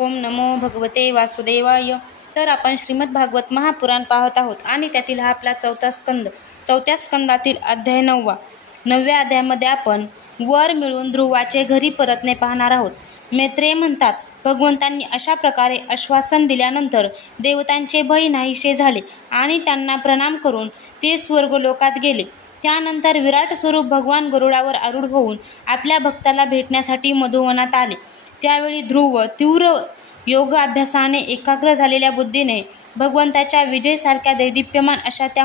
ओम नमो भगवते वासुदेवाय. तर आपण श्रीमद भागवत महापुराण पाहत आहोत आणि त्यातील हा आपला चौथ्या स्कंदातील अध्याय 9व्या अध्यायामध्ये आपण वर मिळून ध्रुवाचे घरी परतणे पाहणार आहोत. मैत्रेय म्हणतात, भगवंतांनी अशा प्रकारे आश्वासन दिल्यानंतर देवतांचे भय नाहीसे झाले आणि त्यांना प्रणाम करून ते स्वर्गलोकात गेले. त्यानंतर विराट स्वरूप भगवान गरुडावर आरूढ होऊन आपल्या भक्ताला भेटण्यासाठी मधुवनात आले. त्यावेळी ध्रुव तीव्र योग अभ्यासाने एकाग्र झालेल्या बुद्धीने भगवंताच्या विजयसारख्या दैदिप्यमान अशा त्या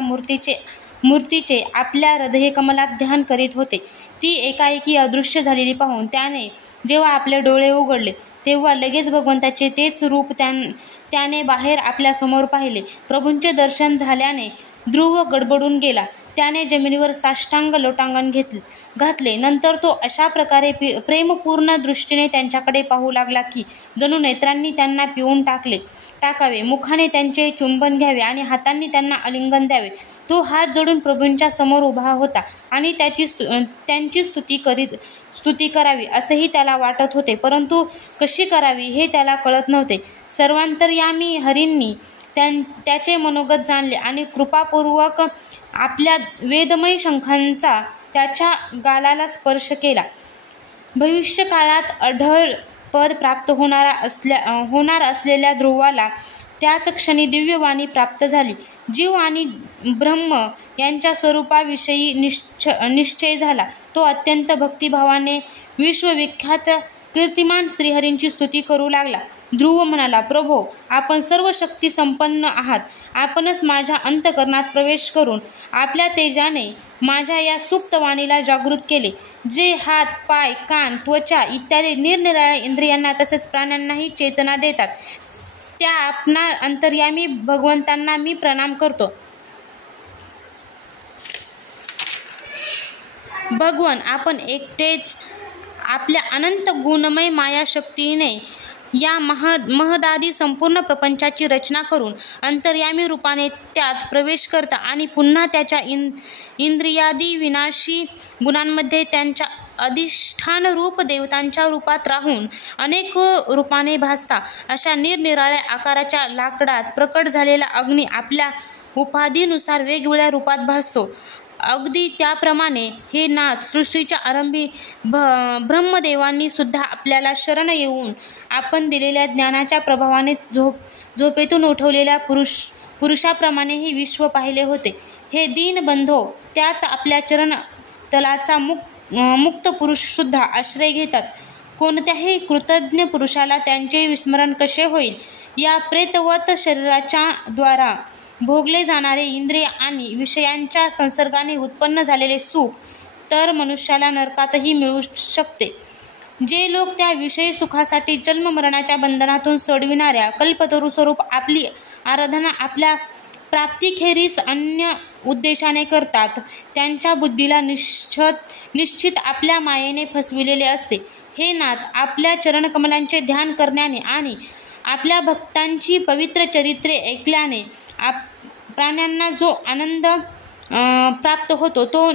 मूर्तीचे आपल्या हृदयकमलात ध्यान करीत होते. ती एकाएकी अदृश्य झालेली पाहून त्याने जेव्हा आपले डोळे उघडले तेव्हा लगेच भगवंताचे तेच रूप त्याने बाहेर आपल्या समोर पाहिले. प्रभूंचे दर्शन झाल्याने ध्रुव गडबडून गेला. त्याने जमिनीवर साष्टांग लोटांगण घातले. नंतर तो अशा प्रकारे प्रेमपूर्ण दृष्टीने त्यांच्याकडे पाहू लागला की जणू नेत्रांनी त्यांना पिऊन टाकावे, मुखाने त्यांचे चुंबन घ्यावे आणि हातांनी त्यांना आलिंगन द्यावे. तो हात जोडून प्रभूंच्या समोर उभा होता आणि त्यांची स्तुती करावी असेही त्याला वाटत होते, परंतु कशी करावी हे त्याला कळत नव्हते. सर्वांतर्यामी हरींनी त्याचे मनोगत जाणले आणि कृपापूर्वक आपल्या वेदमय शंखांचा त्याच्या गालाला स्पर्श केला. भविष्यकाळात अढळ पद प्राप्त होणार असलेल्या ध्रुवाला त्याच क्षणी दिव्यवाणी प्राप्त झाली. जीव आणि ब्रह्म यांच्या स्वरूपाविषयी निश्चय झाला. तो अत्यंत भक्तिभावाने विश्वविख्यात कीर्तिमान श्रीहरींची स्तुती करू लागला. ध्रुव म्हणाला, प्रभो, आपण सर्व शक्ती संपन्न आहात. आपणच माझ्या अंतःकरणात प्रवेश करून आपल्या तेजाने माझ्या या सुप्त वाणीला जागृत केले. जे हात, पाय, कान, त्वचा इत्यादी निरनिराळ्या इंद्रियांना तसेच प्राण्यांनाही चेतना देतात, त्या आपणा अंतर्यामी भगवंतांना मी प्रणाम करतो. भगवान, आपण एकटेच आपल्या अनंत गुणमय मायाशक्तीने या महदादी संपूर्ण प्रपंचाची रचना करून अंतर्यामी रूपाने त्यात प्रवेश करता आणि पुन्हा त्याच्या इंद्रियादी विनाशी गुणांमध्ये त्यांच्या अधिष्ठान रूप देवतांच्या रूपात राहून अनेक रूपाने भासता. अशा निरनिराळ्या आकाराच्या लाकडात प्रकट झालेला अग्नी आपल्या उपाधीनुसार वेगवेगळ्या रूपात भासतो. अगदी त्याप्रमाणे हे नाथ सृष्टीच्या आरंभी ब्रह्मदेवांनी सुद्धा आपल्याला शरण येऊन आपण दिलेल्या ज्ञानाच्या प्रभावाने झोपेतून उठवलेल्या पुरुषाप्रमाणे हे विश्व पाहिले होते. हे दीनबंधो, त्याच आपल्या चरणतलाचा मुक्त पुरुष सुद्धा आश्रय घेतात. कोणत्याही कृतज्ञ पुरुषाला त्यांचे विस्मरण कसे होईल? या प्रेतवत शरीराच्या द्वारा भोगले जाणारे इंद्रिय आणि विषयांच्या संसर्गाने उत्पन्न झालेले सुख तर मनुष्याला नरकातही मिळू शकते. जे लोक त्या विषय सुखासाठी जन्ममरणाच्या बंधनातून सोडविणाऱ्या कल्पतरू स्वरूप आपली आराधना आपल्या प्राप्तीखेरीस अन्य उद्देशाने करतात, त्यांच्या बुद्धीला निश्चित आपल्या मायेने फसविलेले असते. हे नाथ, आपल्या चरणकमलांचे ध्यान करण्याने आणि आपल्या भक्तांची पवित्र चरित्रे ऐकल्याने प्राण्यांना जो आनंद प्राप्त होतो तो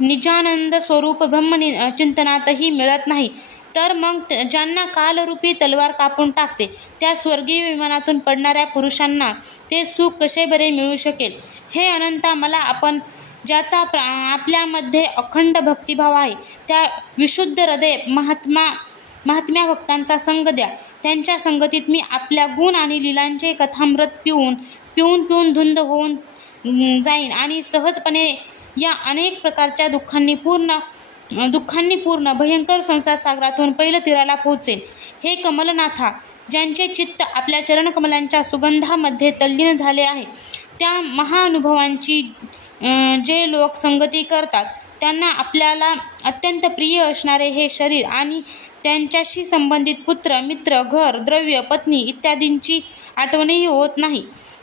निजानंद स्वरूप ब्रह्मचिंतनातही मिळत नाही. तर मग ज्यांना कालरूपी तलवार कापून टाकते त्या स्वर्गीय विमानातून पडणाऱ्या पुरुषांना ते सुख कसे बरे मिळू शकेल? हे अनंता, मला आपण ज्याचा आपल्यामध्ये अखंड भक्तिभाव आहे त्या विशुद्ध हृदय महात्म्या भक्तांचा संग द्या. त्यांच्या संगतीत मी आपल्या गुण आणि लीलांचे कथामृत पिऊन धुंद होऊन जाईन आणि सहजपणे या अनेक प्रकारच्या दुःखांनी पूर्ण भयंकर संसार सागरातून पहिल्या तीराला पोहोचेल. हे कमलनाथा, ज्यांचे चित्त आपल्या चरणकमलांच्या सुगंधामध्ये तल्लीन झाले आहे, त्या महाअनुभवांची जे लोक संगती करतात त्यांना आपल्याला अत्यंत प्रिय असणारे हे शरीर आणि त्यांच्याशी संबंधित पुत्र, मित्र, घर, द्रव्य, पत्नी इत्यादींची आठवणही होत नाही.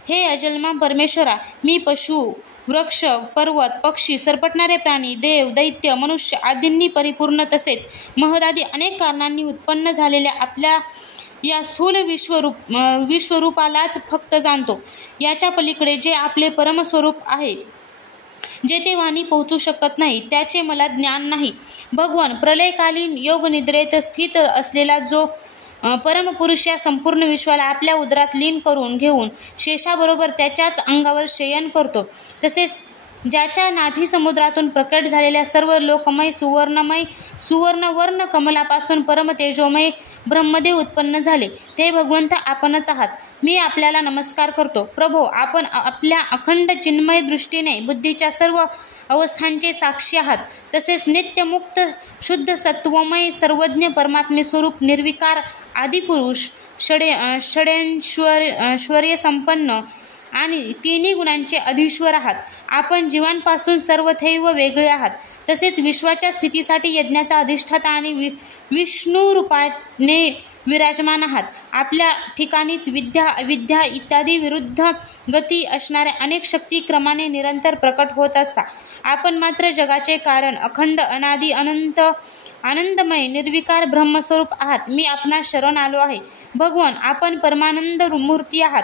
हे अजन्मा परमेश्वरा, मी पशु, वृक्ष, पर्वत, पक्षी, सरपटणारे प्राणी, देव, दैत्य, मनुष्य आदींनी परिपूर्ण तसेच महदादी अनेक कारणांनी उत्पन्न झालेल्या आपल्या या स्थूल विश्वरूपालाच फक्त जाणतो. याच्या पलीकडे जे आपले परमस्वरूप आहे, जेथे वाणी पोहोचू शकत नाही, त्याचे मला ज्ञान नाही. भगवान, प्रलयकालीन योगनिद्रेत स्थित असलेला जो परमपुरुष या संपूर्ण विश्वाला आपल्या उदरात लीन करून घेऊन शेषाबरोबर त्याच्याच अंगावर शयन करतो. तसेच ज्याच्या नाभी समुद्रातून प्रकट झालेल्या सर्व लोकमय सुवर्णवर्ण कमलापासून परम तेजोमय ब्रह्मदेव उत्पन्न झाले, ते भगवंत आपणच आहात. मी आपल्याला नमस्कार करतो. प्रभो, आपण आपल्या अखंड चिन्मय दृष्टीने बुद्धीच्या सर्व अवस्थांचे साक्षी आहात. तसेच नित्यमुक्त शुद्ध सत्वमय सर्वज्ञ परमात्मे स्वरूप निर्विकार आदिपुरुष षड्ऐश्वर्य संपन्न आणि तिन्ही गुणांचे अधीश्वर आहात. आपण जीवांपासून सर्वथैव वेगळे आहात. तसेच विश्वाच्या स्थितीसाठी यज्ञाचा अधिष्ठाता आणि विष्णू रूपाने विराजमान आहात. आपल्या ठिकाणीच विद्या अविद्या इत्यादी विरुद्ध गती असणाऱ्या अनेक शक्ती क्रमाने निरंतर प्रकट होत असतात. आपण मात्र जगाचे कारण, अखंड अनादी अनंत आनंदमय निर्विकार ब्रह्मस्वरूप आहात. मी आपणास शरण आलो आहे. भगवान, आपण परमानंद मूर्ती आहात.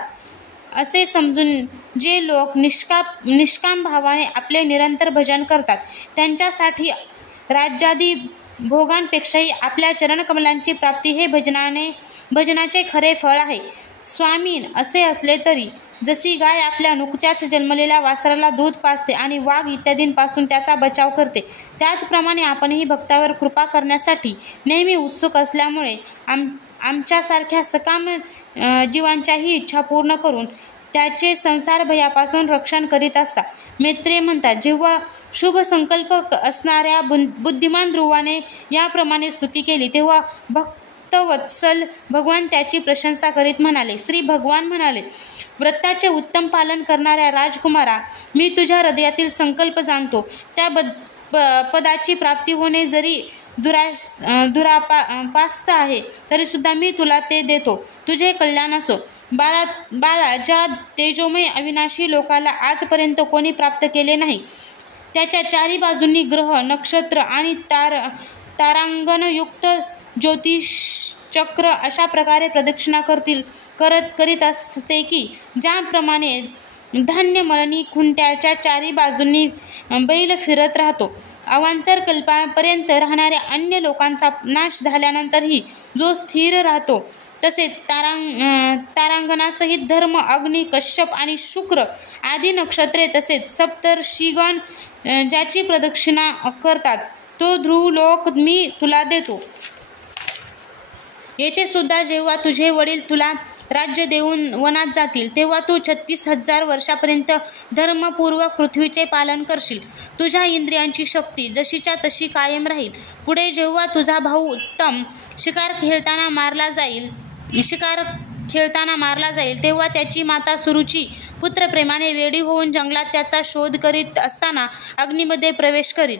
असे समजून जे लोक निष्काम भावाने आपले निरंतर भजन करतात, त्यांच्यासाठी राज्यादी भोगांपेक्षाही आपल्या चरणकमलांची प्राप्ती हे भजनाचे खरे फळ आहे. स्वामीन, असे असले तरी जशी गाय आपल्या नुकत्याच जन्मलेल्या वासराला दूध पाजते आणि वाघ इत्यादींपासून त्याचा बचाव करते, त्याचप्रमाणे आपणही भक्तावर कृपा करण्यासाठी नेहमी उत्सुक असल्यामुळे आमच्यासारख्या सकाम जीवांच्याही इच्छा पूर्ण करून त्याचे संसार भयापासून रक्षण करीत असता. मैत्रेय म्हणतात, जेव्हा शुभ संकल्प असणाऱ्या बुद्धिमान ध्रुवाने याप्रमाणे स्तुती केली, तेव्हा भक्तवत्सल भगवान त्याची प्रशंसा करीत म्हणाले. श्री भगवान म्हणाले, व्रताचे उत्तम पालन करणाऱ्या राजकुमारा, मी तुझ्या हृदयातील संकल्प जाणतो. त्या पदाची प्राप्ती होणे जरी दुरापास्त आहे, तरी सुद्धा मी तुला ते देतो. तुझे कल्याण असो. बाळा, ज्या तेजोमय अविनाशी लोकाला आजपर्यंत कोणी प्राप्त केले नाही, त्याच्या चारी बाजूंनी ग्रह, नक्षत्र आणि तारांगणयुक्त ज्योतिषचक्र अशा प्रकारे प्रदक्षिणा करीत असते की ज्याप्रमाणे धान्य मळणी खुंट्याच्या चारी बाजूंनी बैल फिरत राहतो. अवांतर कल्पापर्यंत राहणाऱ्या अन्य लोकांचा नाश झाल्यानंतरही जो स्थिर राहतो, तसेच तारांगणासहित धर्म, अग्नी, कश्यप आणि शुक्र आदी नक्षत्रे तसेच सप्तर्षिगण ज्याची प्रदक्षिणा करतात, तो ध्रुवलोक मी तुला देतो. येथे सुद्धा जेव्हा तुझे वडील तुला राज्य देऊन वनात जातील, तेव्हा तू 36,000 वर्षापर्यंत धर्मपूर्वक पृथ्वीचे पालन करशील. तुझ्या इंद्रियांची शक्ती जशीच्या तशी कायम राहील. पुढे जेव्हा तुझा भाऊ उत्तम शिकार खेळताना मारला जाईल, तेव्हा त्याची माता सुरुची पुत्रप्रेमाने वेडी होऊन जंगलात त्याचा शोध करीत असताना अग्नीमध्ये प्रवेश करील.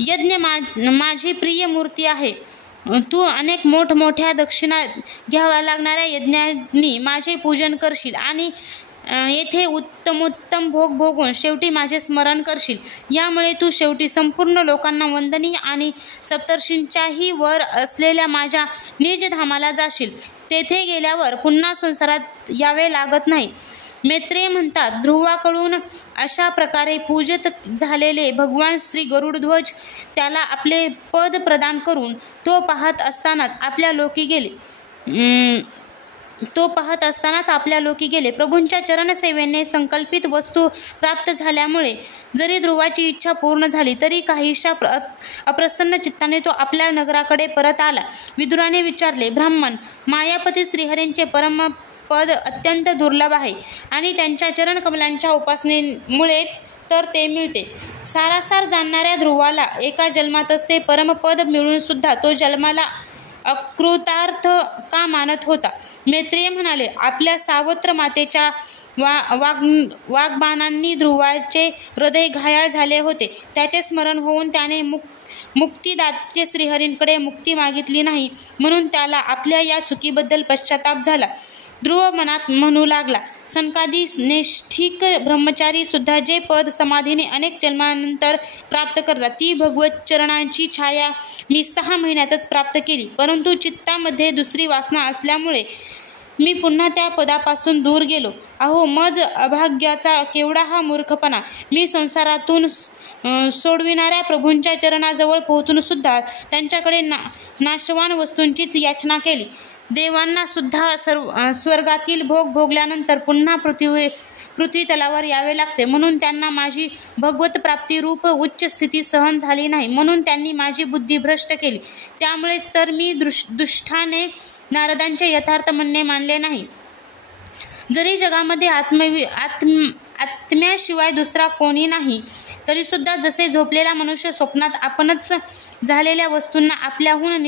यज्ञ माझी प्रिय मूर्ती आहे. तू अनेक मोठमोठ्या दक्षिणा घ्याव्या लागणाऱ्या यज्ञांनी माझे पूजन करशील आणि येथे उत्तमोत्तम भोग भोगून शेवटी माझे स्मरण करशील. यामुळे तू शेवटी संपूर्ण लोकांना वंदनीय आणि सप्तर्षींच्याही वर असलेल्या माझ्या निजधामाला जाशील. तेथे गेल्यावर पुन्हा संसारात यावे लागत नाही. मैत्रेय म्हणतात, ध्रुवाकडून अशा प्रकारे पूजित झालेले भगवान श्री गरुडध्वज त्याला आपले पद प्रदान करून तो पाहत असतानाच आपल्या लोकी गेले. प्रभूंच्या चरणसेवेने संकल्पित वस्तू प्राप्त झाल्यामुळे जरी ध्रुवाची इच्छा पूर्ण झाली, तरी काहीशा अप्रसन्न चित्ताने तो आपल्या नगराकडे परत आला. विदुराने विचारले, ब्राह्मण, मायापती श्रीहरींचे परमपद अत्यंत दुर्लभ आहे आणि त्यांच्या चरणकमलांच्या उपासनेमुळेच तर ते मिळते. सारासार जाणणाऱ्या ध्रुवाला एका जन्मातच ते परमपद मिळून सुद्धा तो जन्माला अकृतार्थ का मानत होता? मैत्रेय म्हणाले, आपल्या सावत्र मातेच्या वाग्बाणांनी ध्रुवाचे हृदय घायाळ झाले होते. त्याचे स्मरण होऊन त्याने मुक्तिदाते श्रीहरींकडे मुक्ती मागितली नाही, म्हणून त्याला आपल्या या चुकीबद्दल पश्चाताप झाला. ध्रुव मनात म्हणू लागला, सनकादी नैष्ठिक ब्रह्मचारी सुद्धा जे पद समाधीने अनेक जन्मानंतर प्राप्त करतात, ती भगवत चरणांची छाया मी 6 महिन्यातच प्राप्त केली. परंतु चित्तामध्ये दुसरी वासना असल्यामुळे मी पुन्हा त्या पदापासून दूर गेलो. अहो मज अभाग्याचा केवढा हा मूर्खपणा! मी संसारातून सोडविणाऱ्या प्रभूंच्या चरणाजवळ पोहोचून सुद्धा त्यांच्याकडे नाशवान वस्तूंचीच याचना केली. देवांना सुद्धा स्वर्गातील भोग भोगल्यानंतर पुन्हा पृथ्वी तलावर यावे लागते, म्हणून त्यांना माझी भगवत प्राप्ती रूप उच्च स्थिती सहन झाली नाही, म्हणून त्यांनी माझी बुद्धी भ्रष्ट केली. त्यामुळेच तर मी दुष्टाने नारदांचे यथार्थ म्हणणे मानले नाही. जरी जगामध्ये आत्म्याशिवाय दुसरा कोणी नाही, तरी सुद्धा जसे झोपलेला मनुष्य स्वप्नात आपणच झालेल्या वस्तूंना आपल्याहून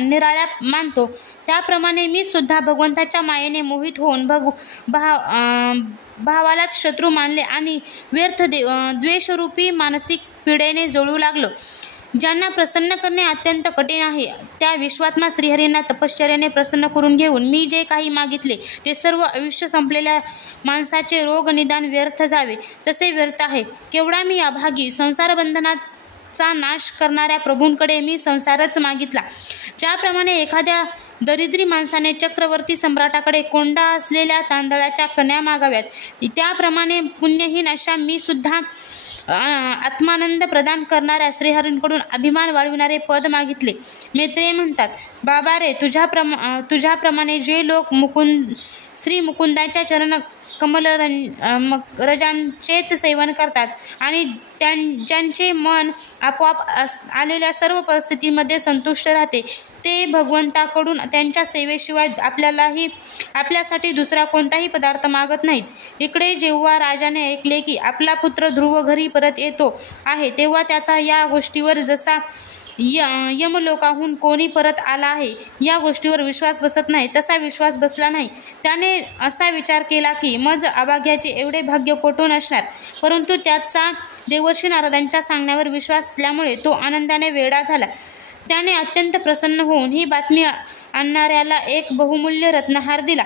निराळ्या मानतो, त्याप्रमाणे मी सुद्धा भगवंताच्या मायेने मोहित होऊन भावालाच शत्रू मानले आणि व्यर्थ द्वेषरूपी मानसिक पीडेने जळू लागलो. ज्यांना प्रसन्न करणे अत्यंत कठीण आहे, त्या विश्वात्मा श्रीहरींना तपश्चर्याने प्रसन्न करून घेऊन मी जे काही मागितले ते सर्व आयुष्य संपलेल्या माणसाचे रोग निदान व्यर्थ जावे तसे व्यर्थ आहे. केवढा मी अभागी! संसार बंधनाचा नाश करणाऱ्या प्रभूंकडे मी संसारच मागितला. ज्याप्रमाणे एखाद्या दरिद्री माणसाने चक्रवर्ती सम्राटाकडे कोंडा असलेल्या तांदळाच्या कण्या मागाव्यात, त्याप्रमाणे पुण्यहीन अशा मी सुद्धा आत्मानंद प्रदान करणाऱ्या श्रीहरींकडून अभिमान वाढविणारे पद मागितले. मैत्रेय म्हणतात, बाबा रे, तुझ्याप्रमाणे जे लोक श्री मुकुंदाच्या चरण कमल रजांचेच सेवन करतात आणि ज्यांचे मन आपोआप आलेल्या सर्व परिस्थितीमध्ये संतुष्ट राहते, ते भगवंताकडून त्यांच्या सेवेशिवाय आपल्यासाठी दुसरा कोणताही पदार्थ मागत नाहीत. इकडे जेव्हा राजाने ऐकले की आपला पुत्र ध्रुव घरी परत येतो आहे, तेव्हा त्याचा या गोष्टीवर जसा यमलोकाहून कोणी परत आला आहे या गोष्टीवर विश्वास बसत नाही, तसा विश्वास बसला नाही. त्याने असा विचार केला की मज अभाग्याचे एवढे भाग्य कोठून असणार, परंतु त्याचा देवर्षी नारदांच्या सांगण्यावर विश्वास असल्यामुळे तो आनंदाने वेडा झाला. त्याने अत्यंत प्रसन्न होऊन ही बातमी आणणाऱ्याला एक बहुमूल्य रत्नहार दिला.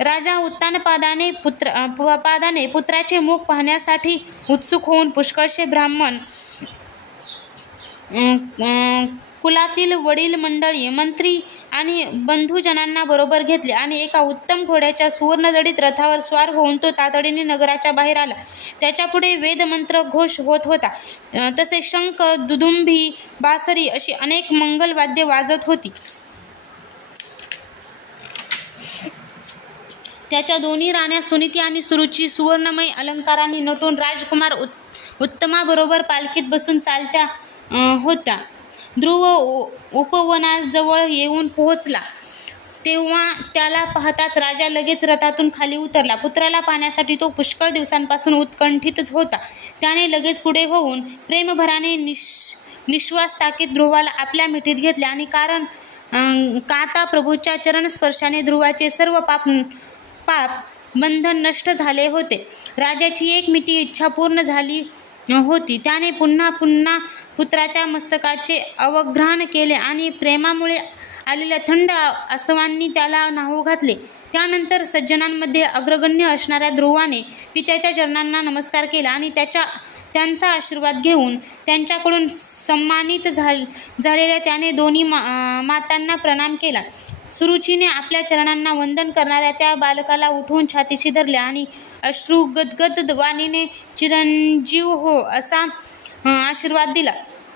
राजा उत्तानपादाने पुत्राचे मुख पाहण्यासाठी उत्सुक होऊन पुष्कळशे ब्राह्मण कुलातील वडील मंडळी, मंत्री आणि बंधुजनांना बरोबर घेतले आणि एका उत्तम घोड्याच्या सुवर्णजडित रथावर स्वार होऊन तो तातडीने नगराच्या बाहेर आला. त्याच्यापुढे वेदमंत्र घोष होत होता, तसेच शंख, दुदुंभी, बासरी अशी अनेक मंगलवाद्ये वाजत होती. त्याच्या दोन्ही राण्या सुनीती आणि सुरुची सुवर्णमय अलंकारांनी नटून राजकुमार उत्तमाबरोबर पालखीत बसून चालत्या होता. ध्रुव उपवनाजवळ येऊन पोहोचला तेव्हा त्याला पाहताच राजा लगेच रथातून खाली उतरला. पुत्राला पाहण्यासाठी तो पुष्कळ दिवसांपासून उत्कंठित होता. त्याने लगेच पुढे होऊन प्रेमभराने निश्वास टाकीत ध्रुवाला आपल्या मिठीत घेतले आणि कारण आता प्रभूच्या चरणस्पर्शाने ध्रुवाचे सर्व पाप बंधन नष्ट झाले होते. राजाची एक मिठी इच्छा पूर्ण झाली होती. त्याने पुन्हा पुत्राच्या मस्तकाचे अवघ्राण केले आणि प्रेमामुळे आलेल्या थंड आसवांनी त्याला न्हाऊ घातले. त्यानंतर सज्जनांमध्ये अग्रगण्य असणाऱ्या ध्रुवाने पित्याच्या चरणांना नमस्कार केला आणि त्यांचा आशीर्वाद घेऊन त्यांच्याकडून सन्मानित झालेल्या त्याने दोन्ही मातांना प्रणाम केला. सुरुचीने आपल्या चरणांना वंदन करणाऱ्या त्या बालकाला उठवून छातीशी धरले आणि अश्रू गदगद वाणीने चिरंजीव हो असा आशीर्वाद दिला.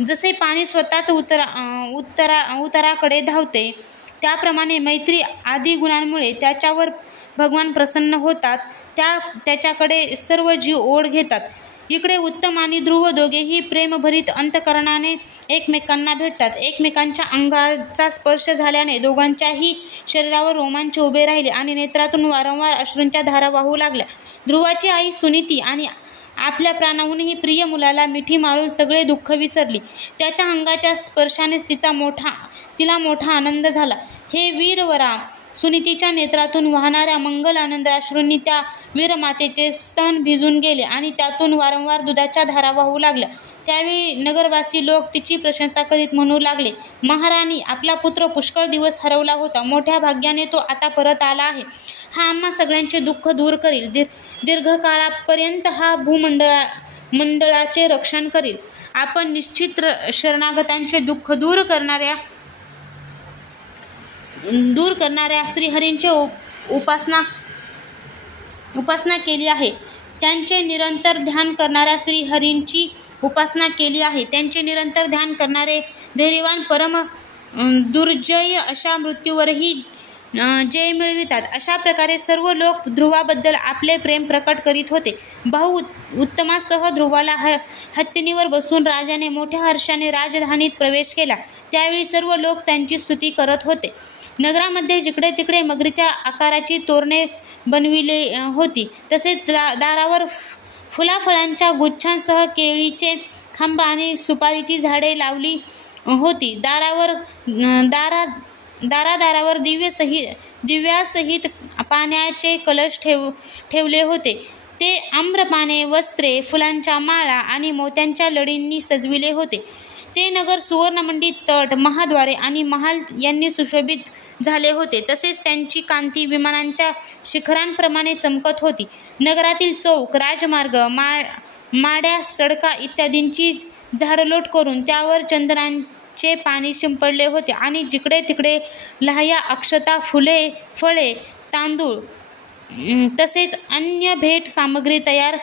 जसे पाणी स्वतःच उताराकडे धावते, त्याप्रमाणे मैत्री आदी गुणांमुळे त्याच्यावर भगवान प्रसन्न होतात. त्याच्याकडे सर्व जीव ओढ घेतात. इकडे उत्तम आणि ध्रुव दोघेही प्रेमभरीत अंतकरणाने एकमेकांना भेटतात. एकमेकांच्या अंगाचा स्पर्श झाल्याने दोघांच्याही शरीरावर रोमांच उभे राहिले आणि नेत्रातून वारंवार अश्रूंच्या धारा वाहू लागल्या. ध्रुवाची आई सुनीती आणि आपल्या प्राणाहूनही प्रिय मुलाला मिठी मारून सगळे दुःख विसरली. त्याच्या अंगाच्या स्पर्शानेच तिला मोठा आनंद झाला. हे वीरवरा, सुनीतीच्या नेत्रातून वाहणाऱ्या मंगल आनंद अश्रूंनी त्या वीरमातेचे स्तन भिजून गेले आणि त्यातून वारंवार दुधाच्या धारा वाहू लागल्या. त्यावेळी नगरवासी लोक तिची प्रशंसा करीत म्हणू लागले, महाराणी, आपला पुत्र पुष्कळ दिवस हरवला होता. मोठ्या भाग्याने तो आता परत आला आहे. हा आम्हा सगळ्यांचे दुःख दूर करील. दीर्घकाळापर्यंत हा भूमंडळाचे रक्षण करील. आपण निश्चित शरणागतांचे दुःख दूर करणाऱ्या श्रीहरींची उपासना केली आहे. त्यांचे निरंतर ध्यान करणाऱ्या श्रीहरींची उपासना केली आहे. त्यांचे निरंतर ध्यान करणारे धैर्यवान परम दुर्जय अशा मृत्यूवरही जय मिळवितात. अशा प्रकारे सर्व लोक ध्रुवाबद्दल आपले प्रेम प्रकट करीत होते. भाऊ उत्तमासह ध्रुवाला हत्तीवर बसून राजाने मोठ्या हर्षाने राजधानीत प्रवेश केला. त्यावेळी सर्व लोक त्यांची स्तुती करत होते. नगरामध्ये जिकडे तिकडे मगरीच्या आकाराची तोरणे बनविली होती. तसेच दारावर फुलाफळांच्या गुच्छांसह केळीचे खांब आणि सुपारीची झाडे लावली होती. दारादारावर दिव्यासहित पाण्याचे कलश ठेवले होते. ते आम्रपाने, वस्त्रे, फुलांच्या माळा आणि मोत्यांच्या लढींनी सजविले होते. ते नगर सुवर्णमंडित तट, महाद्वारे आणि महाल यांनी सुशोभित झाले होते. तसेच त्यांची कांती विमानांच्या शिखरांप्रमाणे चमकत होती. नगरातील चौक, राजमार्ग, माड्या, सडका इत्यादींची झाडलोट करून त्यावर चंदनाचे पाणी शिंपडले होते आणि जिकडे तिकडे लाह्या, अक्षता, फुले, फळे, तांदूळ तसेच अन्य भेट सामग्री तयार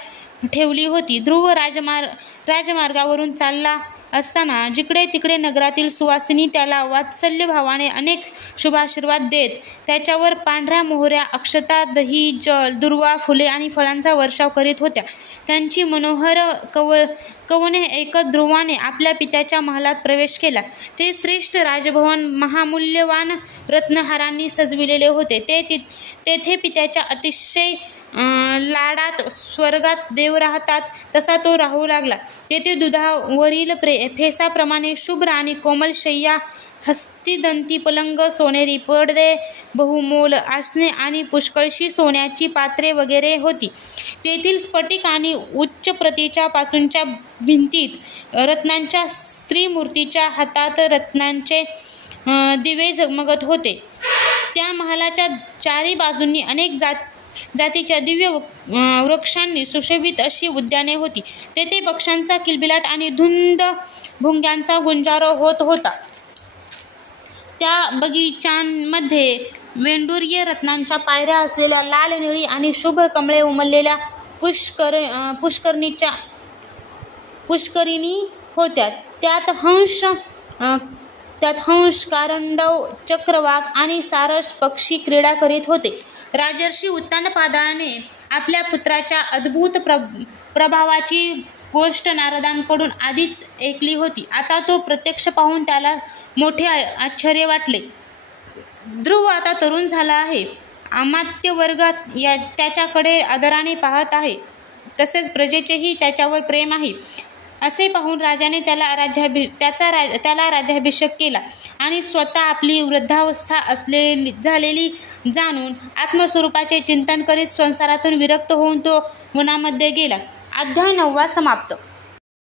ठेवली होती. ध्रुव राजमार्गावरून चालला असताना जिकडे तिकडे नगरातील सुवासिनी त्याला वात्सल्यभावाने अनेक शुभाशीर्वाद देत त्याच्यावर पांढऱ्या मोहऱ्या, अक्षता, दही, जल, दुर्वा, फुले आणि फळांचा वर्षाव करीत होत्या. त्यांची मनोहर कवने ऐकत ध्रुवाने आपल्या पित्याच्या महालात प्रवेश केला. ते श्रेष्ठ राजभवन महामूल्यवान रत्नहारांनी सजविलेले होते. तेथे पित्याच्या अतिशय लाडात स्वर्गात देव राहतात तसा तो राहू लागला. तेथे दुधावरील फेसाप्रमाणे शुभ्र आणि कोमल शय्या, हस्तिदंती पलंग, सोनेरी पडदे, बहुमोल आसने आणि पुष्कळशी सोन्याची पात्रे वगैरे होती. तेथील स्फटिक आणि उच्च प्रतीच्या पासूनच्या भिंतीत रत्नांच्या स्त्रीमूर्तीच्या हातात रत्नांचे दिवे झगमगत होते. त्या महालाच्या चारी बाजूंनी अनेक जातीच्या दिव्य वृक्षांनी सुशोभित अशी उद्याने होती. तेथे पक्ष्यांचा किलबिलाट आणि धुंद भुंग्यांचा गुंजारो होत होता. त्या बगीच्यांमध्ये वेंडूर्य रत्नांच्या पायऱ्या असलेल्या लाल, निळी आणि शुभ्र कमळे उमललेल्या पुष्करिणी होत्या. त्यात हंस, कारंडव, चक्रवाक आणि सारस पक्षी क्रीडा करीत होते. राजर्षी उत्तानपादाने आपल्या पुत्राच्या अद्भुत प्रभावाची गोष्ट नारदांकडून आधीच ऐकली होती. आता तो प्रत्यक्ष पाहून त्याला मोठे आश्चर्य वाटले. ध्रुव आता तरुण झाला आहे. अमात्य वर्ग त्याच्याकडे आदराने पाहत आहे. तसेच प्रजेचेही त्याच्यावर प्रेम आहे. असे पाहून राजाने त्याला राज्याभिषेक केला आणि स्वतः आपली वृद्धावस्था झालेली जाणून आत्मस्वरूपाचे चिंतन करीत संसारातून विरक्त होऊन तो वनामध्ये गेला. अध्याय 9 समाप्त.